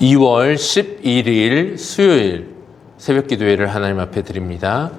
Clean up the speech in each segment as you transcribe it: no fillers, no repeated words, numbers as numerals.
2월 11일 수요일 새벽 기도회를 하나님 앞에 드립니다.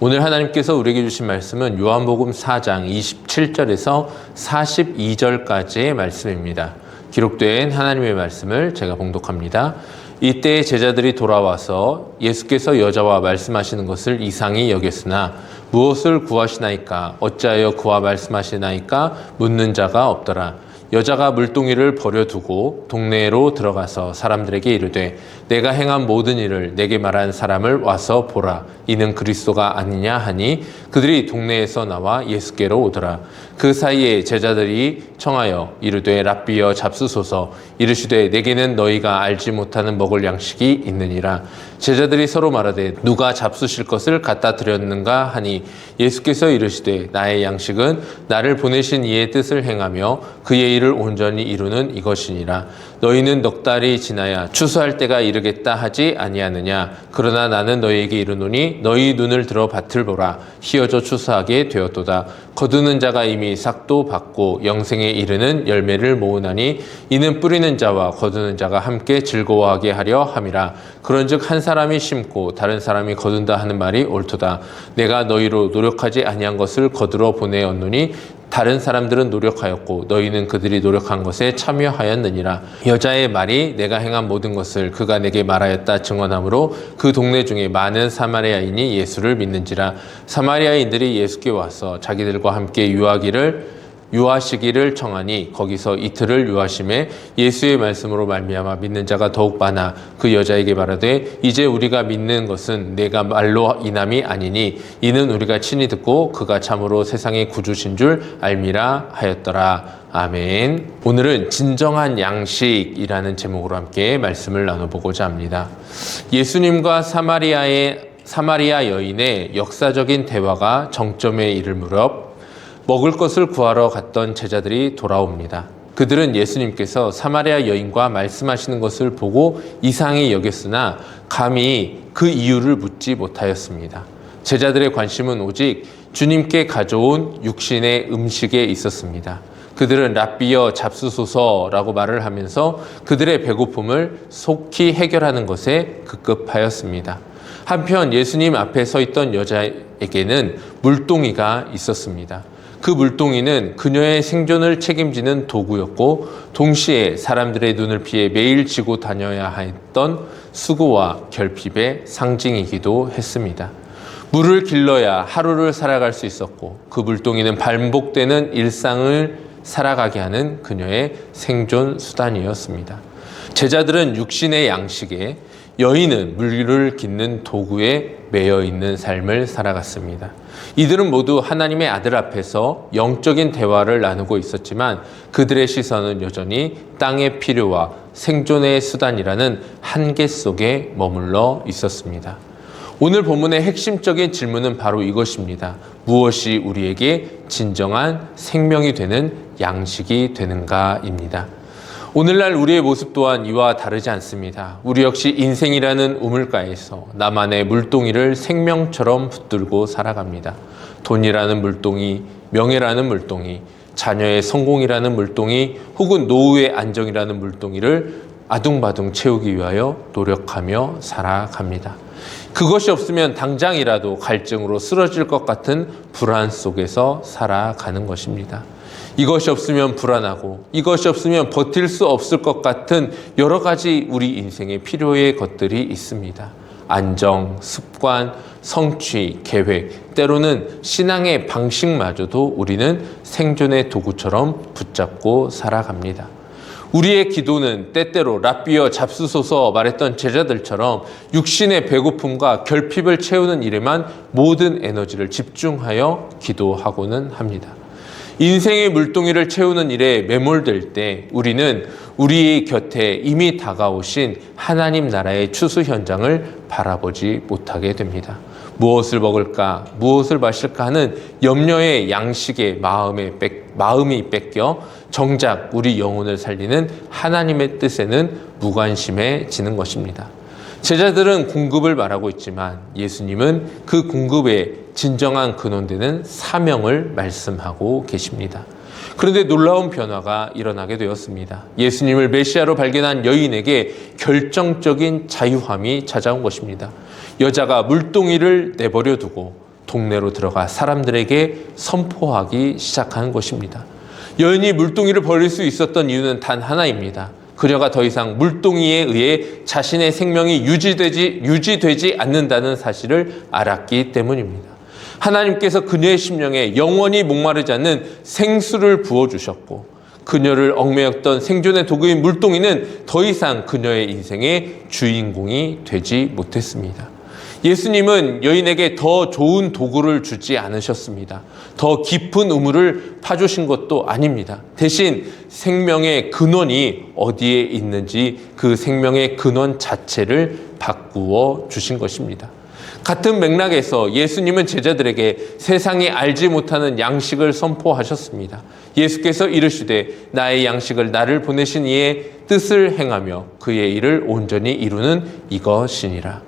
오늘 하나님께서 우리에게 주신 말씀은 요한복음 4장 27절에서 42절까지의 말씀입니다. 기록된 하나님의 말씀을 제가 봉독합니다. 이때 제자들이 돌아와서 예수께서 여자와 말씀하시는 것을 이상히 여겼으나 무엇을 구하시나이까? 어찌하여 그와 말씀하시나이까? 묻는 자가 없더라. 여자가 물동이를 버려두고 동네로 들어가서 사람들에게 이르되 내가 행한 모든 일을 내게 말한 사람을 와서 보라. 이는 그리스도가 아니냐 하니 그들이 동네에서 나와 예수께로 오더라. 그 사이에 제자들이 청하여 이르되 랍비여 잡수소서. 이르시되 내게는 너희가 알지 못하는 먹을 양식이 있느니라. 제자들이 서로 말하되 누가 잡수실 것을 갖다 드렸는가 하니 예수께서 이르시되 나의 양식은 나를 보내신 이의 뜻을 행하며 그의 일을 온전히 이루는 이것이니라. 너희는 넉 달이 지나야 추수할 때가 이르겠다 하지 아니하느냐. 그러나 나는 너희에게 이르노니 너희 눈을 들어 밭을 보라. 희어져 추수하게 되었도다. 거두는 자가 이미 삭도 받고 영생에 이르는 열매를 모으나니 이는 뿌리는 자와 거두는 자가 함께 즐거워하게 하려 함이라. 그런즉 한 사람이 심고 다른 사람이 거둔다 하는 말이 옳도다. 내가 너희로 노력하지 아니한 것을 거두러 보내었노니 다른 사람들은 노력하였고 너희는 그들이 노력한 것에 참여하였느니라. 여자의 말이 내가 행한 모든 것을 그가 내게 말하였다 증언하므로 그 동네 중에 많은 사마리아인이 예수를 믿는지라. 사마리아인들이 예수께 와서 자기들과 함께 유하시기를 청하니 거기서 이틀을 유하심에 예수의 말씀으로 말미암아 믿는 자가 더욱 많아 그 여자에게 말하되 이제 우리가 믿는 것은 내가 말로 인함이 아니니 이는 우리가 친히 듣고 그가 참으로 세상의 구주신 줄 알미라 하였더라. 아멘. 오늘은 진정한 양식이라는 제목으로 함께 말씀을 나눠보고자 합니다. 예수님과 사마리아 여인의 역사적인 대화가 정점에 이를 무렵 먹을 것을 구하러 갔던 제자들이 돌아옵니다. 그들은 예수님께서 사마리아 여인과 말씀하시는 것을 보고 이상히 여겼으나 감히 그 이유를 묻지 못하였습니다. 제자들의 관심은 오직 주님께 가져온 육신의 음식에 있었습니다. 그들은 랍비여 잡수소서라고 말을 하면서 그들의 배고픔을 속히 해결하는 것에 급급하였습니다. 한편 예수님 앞에 서 있던 여자에게는 물동이가 있었습니다. 그 물동이는 그녀의 생존을 책임지는 도구였고 동시에 사람들의 눈을 피해 매일 지고 다녀야 했던 수고와 결핍의 상징이기도 했습니다. 물을 길러야 하루를 살아갈 수 있었고 그 물동이는 반복되는 일상을 살아가게 하는 그녀의 생존 수단이었습니다. 제자들은 육신의 양식에 여인은 물을 깃는 도구에 매여 있는 삶을 살아갔습니다. 이들은 모두 하나님의 아들 앞에서 영적인 대화를 나누고 있었지만 그들의 시선은 여전히 땅의 필요와 생존의 수단이라는 한계 속에 머물러 있었습니다. 오늘 본문의 핵심적인 질문은 바로 이것입니다. 무엇이 우리에게 진정한 생명이 되는 양식이 되는가입니다. 오늘날 우리의 모습 또한 이와 다르지 않습니다. 우리 역시 인생이라는 우물가에서 나만의 물동이를 생명처럼 붙들고 살아갑니다. 돈이라는 물동이, 명예라는 물동이, 자녀의 성공이라는 물동이, 혹은 노후의 안정이라는 물동이를 아둥바둥 채우기 위하여 노력하며 살아갑니다. 그것이 없으면 당장이라도 갈증으로 쓰러질 것 같은 불안 속에서 살아가는 것입니다. 이것이 없으면 불안하고 이것이 없으면 버틸 수 없을 것 같은 여러 가지 우리 인생의 필요의 것들이 있습니다. 안정, 습관, 성취, 계획, 때로는 신앙의 방식마저도 우리는 생존의 도구처럼 붙잡고 살아갑니다. 우리의 기도는 때때로 랍비여 잡수소서 말했던 제자들처럼 육신의 배고픔과 결핍을 채우는 일에만 모든 에너지를 집중하여 기도하고는 합니다. 인생의 물동이를 채우는 일에 매몰될 때 우리는 우리 곁에 이미 다가오신 하나님 나라의 추수 현장을 바라보지 못하게 됩니다. 무엇을 먹을까, 무엇을 마실까 하는 염려의 양식에 마음이 뺏겨 정작 우리 영혼을 살리는 하나님의 뜻에는 무관심해지는 것입니다. 제자들은 공급을 말하고 있지만 예수님은 그 공급의 진정한 근원되는 사명을 말씀하고 계십니다. 그런데 놀라운 변화가 일어나게 되었습니다. 예수님을 메시아로 발견한 여인에게 결정적인 자유함이 찾아온 것입니다. 여자가 물동이를 내버려 두고 동네로 들어가 사람들에게 선포하기 시작하는 것입니다. 여인이 물동이를 버릴 수 있었던 이유는 단 하나입니다. 그녀가 더 이상 물동이에 의해 자신의 생명이 유지되지 않는다는 사실을 알았기 때문입니다. 하나님께서 그녀의 심령에 영원히 목마르지 않는 생수를 부어주셨고, 그녀를 얽매였던 생존의 도구인 물동이는 더 이상 그녀의 인생의 주인공이 되지 못했습니다. 예수님은 여인에게 더 좋은 도구를 주지 않으셨습니다. 더 깊은 우물을 파주신 것도 아닙니다. 대신 생명의 근원이 어디에 있는지 그 생명의 근원 자체를 바꾸어 주신 것입니다. 같은 맥락에서 예수님은 제자들에게 세상이 알지 못하는 양식을 선포하셨습니다. 예수께서 이르시되 나의 양식을 나를 보내신 이의 뜻을 행하며 그의 일을 온전히 이루는 이것이니라.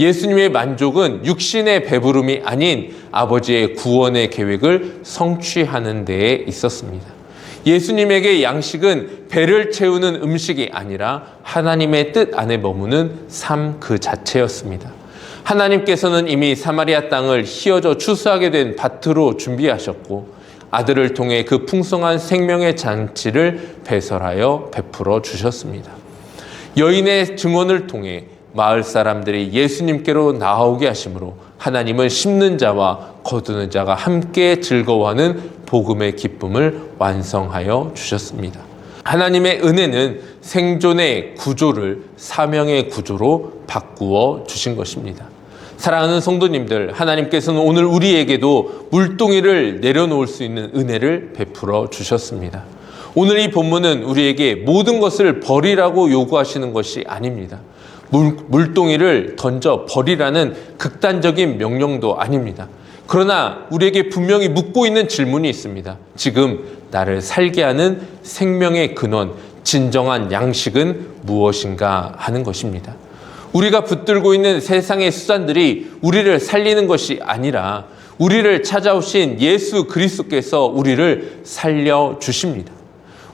예수님의 만족은 육신의 배부름이 아닌 아버지의 구원의 계획을 성취하는 데에 있었습니다. 예수님에게 양식은 배를 채우는 음식이 아니라 하나님의 뜻 안에 머무는 삶 그 자체였습니다. 하나님께서는 이미 사마리아 땅을 휘어져 추수하게 된 밭으로 준비하셨고, 아들을 통해 그 풍성한 생명의 잔치를 배설하여 베풀어 주셨습니다. 여인의 증언을 통해 마을 사람들이 예수님께로 나오게 하심으로 하나님은 심는 자와 거두는 자가 함께 즐거워하는 복음의 기쁨을 완성하여 주셨습니다. 하나님의 은혜는 생존의 구조를 사명의 구조로 바꾸어 주신 것입니다. 사랑하는 성도님들, 하나님께서는 오늘 우리에게도 물동이를 내려놓을 수 있는 은혜를 베풀어 주셨습니다. 오늘 이 본문은 우리에게 모든 것을 버리라고 요구하시는 것이 아닙니다. 물동이를 던져 버리라는 극단적인 명령도 아닙니다. 그러나 우리에게 분명히 묻고 있는 질문이 있습니다. 지금 나를 살게 하는 생명의 근원, 진정한 양식은 무엇인가 하는 것입니다. 우리가 붙들고 있는 세상의 수단들이 우리를 살리는 것이 아니라 우리를 찾아오신 예수 그리스도께서 우리를 살려주십니다.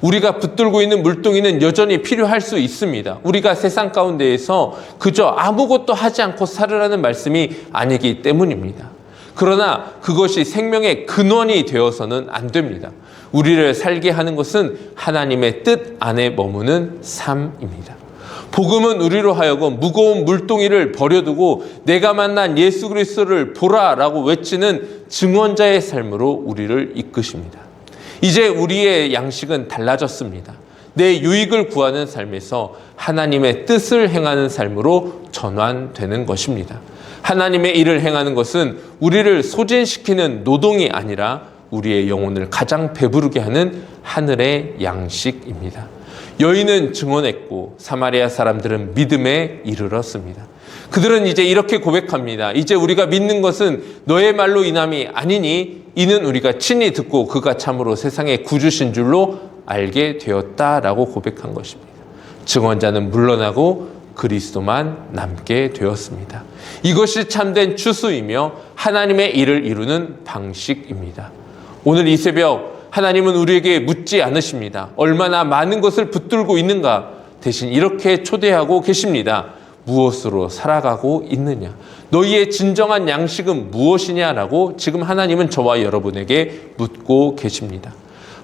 우리가 붙들고 있는 물동이는 여전히 필요할 수 있습니다. 우리가 세상 가운데에서 그저 아무것도 하지 않고 살으라는 말씀이 아니기 때문입니다. 그러나 그것이 생명의 근원이 되어서는 안 됩니다. 우리를 살게 하는 것은 하나님의 뜻 안에 머무는 삶입니다. 복음은 우리로 하여금 무거운 물동이를 버려두고 내가 만난 예수 그리스도를 보라라고 외치는 증언자의 삶으로 우리를 이끄십니다. 이제 우리의 양식은 달라졌습니다. 내 유익을 구하는 삶에서 하나님의 뜻을 행하는 삶으로 전환되는 것입니다. 하나님의 일을 행하는 것은 우리를 소진시키는 노동이 아니라 우리의 영혼을 가장 배부르게 하는 하늘의 양식입니다. 여인은 증언했고 사마리아 사람들은 믿음에 이르렀습니다. 그들은 이제 이렇게 고백합니다. 이제 우리가 믿는 것은 너의 말로 인함이 아니니 이는 우리가 친히 듣고 그가 참으로 세상의 구주신 줄로 알게 되었다라고 고백한 것입니다. 증언자는 물러나고 그리스도만 남게 되었습니다. 이것이 참된 추수이며 하나님의 일을 이루는 방식입니다. 오늘 이 새벽 하나님은 우리에게 묻지 않으십니다. 얼마나 많은 것을 붙들고 있는가? 대신 이렇게 초대하고 계십니다. 무엇으로 살아가고 있느냐? 너희의 진정한 양식은 무엇이냐라고 지금 하나님은 저와 여러분에게 묻고 계십니다.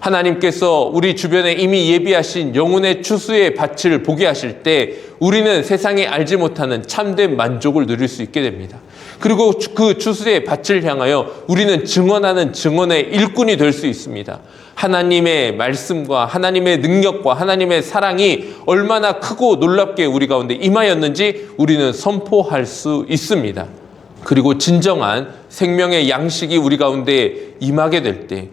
하나님께서 우리 주변에 이미 예비하신 영혼의 추수의 밭을 보게 하실 때 우리는 세상에 알지 못하는 참된 만족을 누릴 수 있게 됩니다. 그리고 그 추수의 밭을 향하여 우리는 증언하는 증언의 일꾼이 될 수 있습니다. 하나님의 말씀과 하나님의 능력과 하나님의 사랑이 얼마나 크고 놀랍게 우리 가운데 임하였는지 우리는 선포할 수 있습니다. 그리고 진정한 생명의 양식이 우리 가운데 임하게 될 때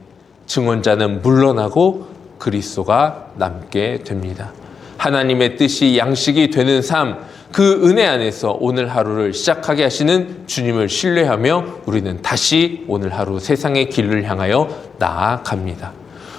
증언자는 물러나고 그리스도가 남게 됩니다. 하나님의 뜻이 양식이 되는 삶, 그 은혜 안에서 오늘 하루를 시작하게 하시는 주님을 신뢰하며 우리는 다시 오늘 하루 세상의 길을 향하여 나아갑니다.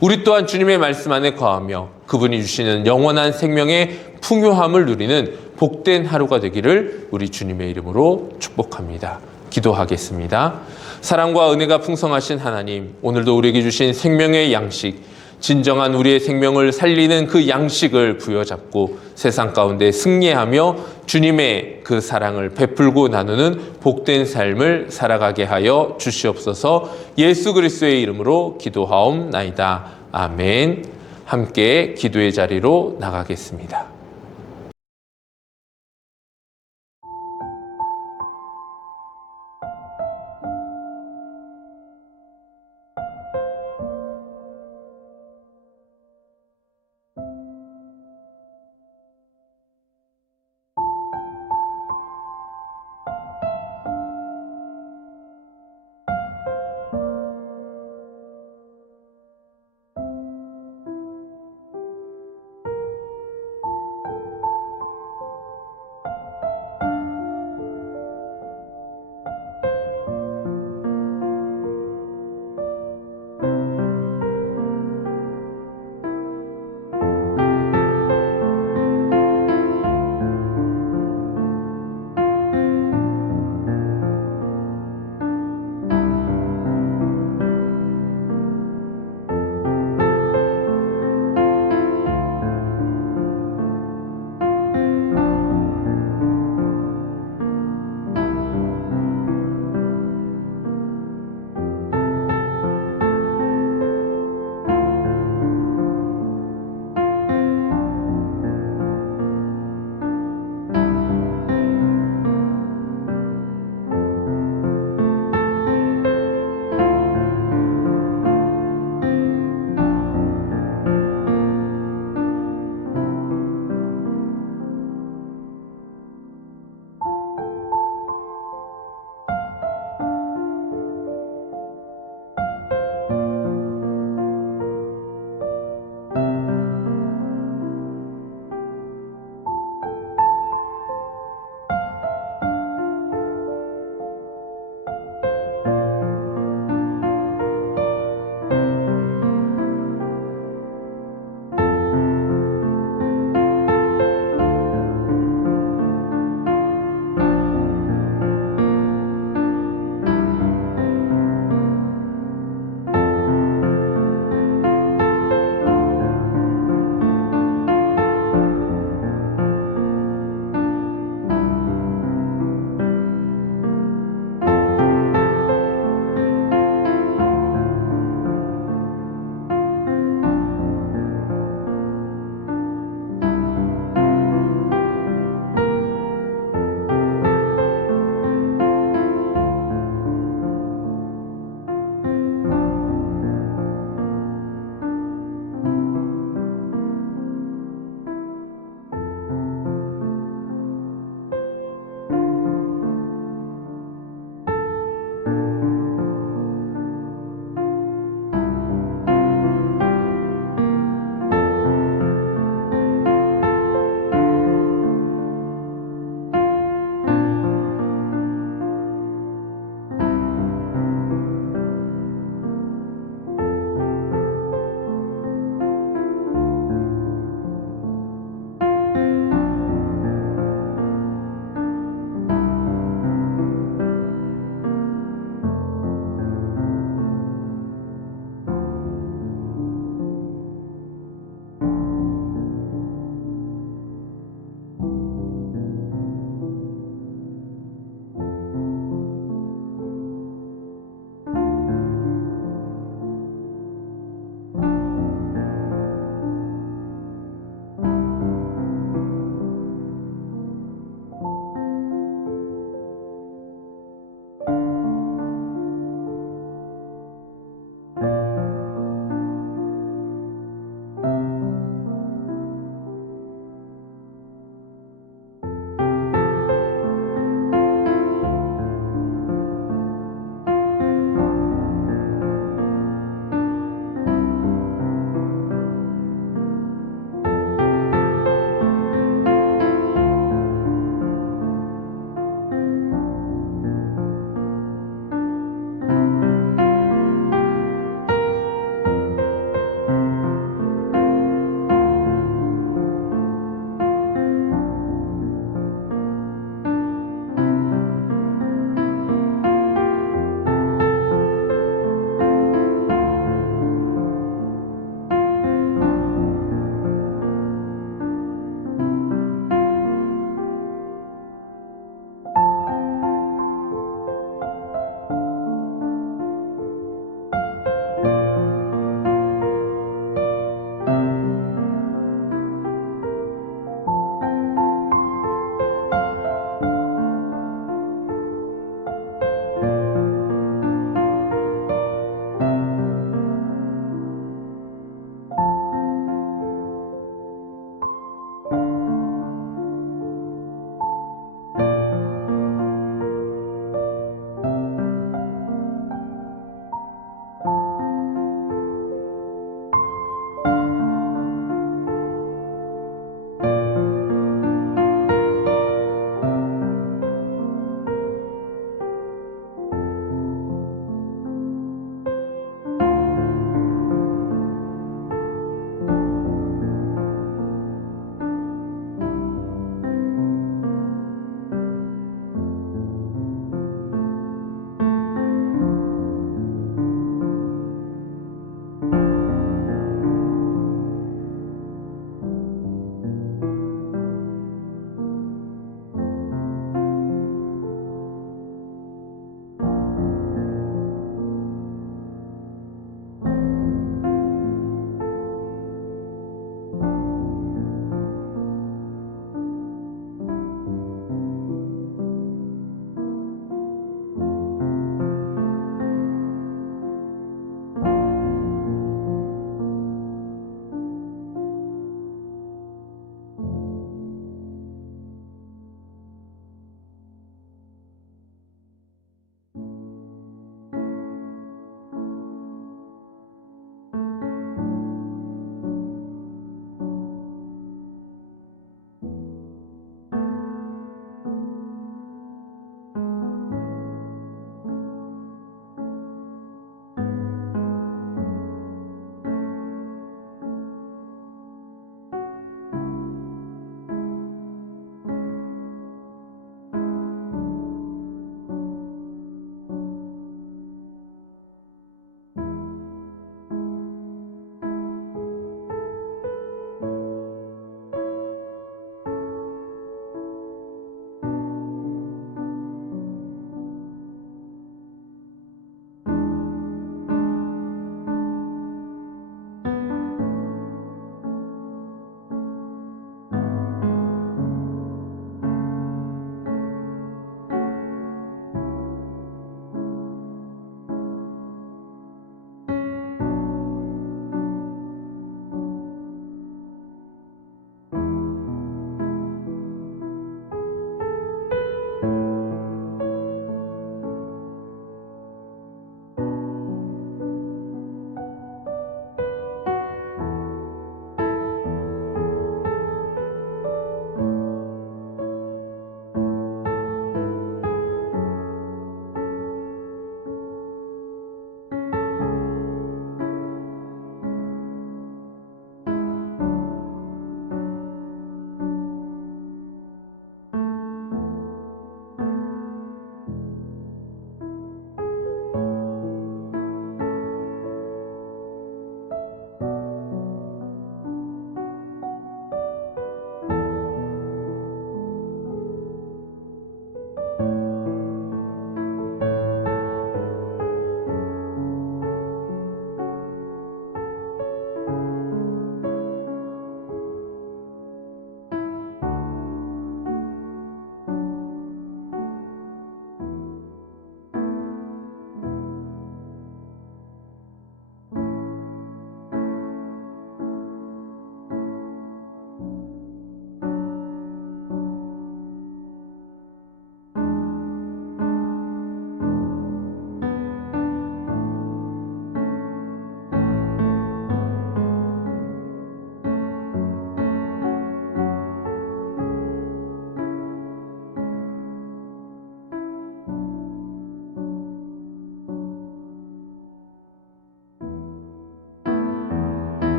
우리 또한 주님의 말씀 안에 거하며 그분이 주시는 영원한 생명의 풍요함을 누리는 복된 하루가 되기를 우리 주님의 이름으로 축복합니다. 기도하겠습니다. 사랑과 은혜가 풍성하신 하나님, 오늘도 우리에게 주신 생명의 양식, 진정한 우리의 생명을 살리는 그 양식을 부여잡고 세상 가운데 승리하며 주님의 그 사랑을 베풀고 나누는 복된 삶을 살아가게 하여 주시옵소서. 예수 그리스도의 이름으로 기도하옵나이다. 아멘. 함께 기도의 자리로 나가겠습니다.